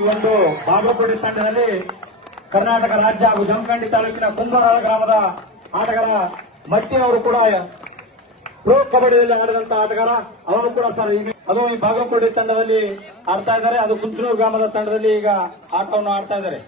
ಈ ಒಂದು ಬಾಗಲಕೋಟೆ ತಂಡದಲ್ಲಿ ಕರ್ನಾಟಕ ರಾಜ್ಯ ಹಾಗೂ ಜಮಖಂಡಿ ತಾಲೂಕಿನ ಕುಂದರ ಗ್ರಾಮದ ಆಟಗಾರ ಮತ್ತೆ ಅವರು ಕೂಡ ಪ್ರೋ ಕಬಡ್ಡಿಯಲ್ಲಿ ಆಡಿದಂತ ಆಟಗಾರ. ಅವರು ಕೂಡ ಸರ್ ಈಗ ಅದು ಈ ಬಾಗಲಕೋಟೆ ತಂಡದಲ್ಲಿ ಆಡ್ತಾ ಇದ್ದಾರೆ. ಅದು ಕುಂಚನೂರು ಗ್ರಾಮದ ತಂಡದಲ್ಲಿ ಈಗ ಆಟವನ್ನು ಆಡ್ತಾ ಇದ್ದಾರೆ.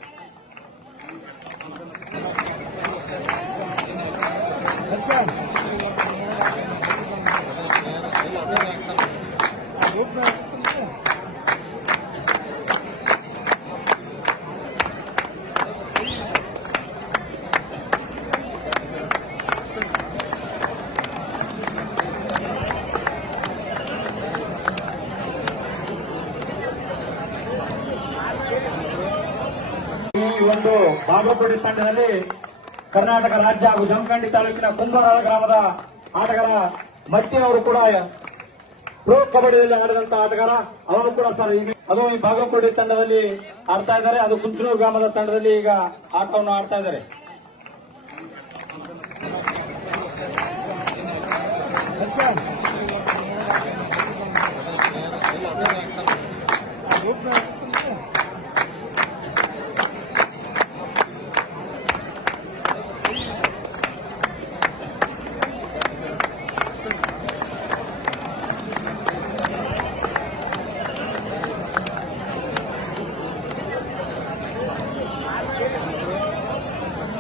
ಈ ಒಂದು ಬಾಗಲಕೋಟೆ ತಂಡದಲ್ಲಿ ಕರ್ನಾಟಕ ರಾಜ್ಯ ಹಾಗೂ ಜಮಖಂಡಿ ತಾಲೂಕಿನ ಕುಂದರಾಳ ಗ್ರಾಮದ ಆಟಗಾರ ಮತ್ತೆ ಅವರು ಕೂಡ ಪ್ರೋ ಕಬಡ್ಡಿಯಲ್ಲಿ ಆಡಿದಂತಹ ಆಟಗಾರ. ಅವರು ಕೂಡ ಸರ್ ಈಗ ಅದು ಈ ಬಾಗಲಕೋಟೆ ತಂಡದಲ್ಲಿ ಆಡ್ತಾ ಇದ್ದಾರೆ. ಅದು ಕುಂಚನೂರು ಗ್ರಾಮದ ತಂಡದಲ್ಲಿ ಈಗ ಆಟವನ್ನು ಆಡ್ತಾ ಇದ್ದಾರೆ. 别人。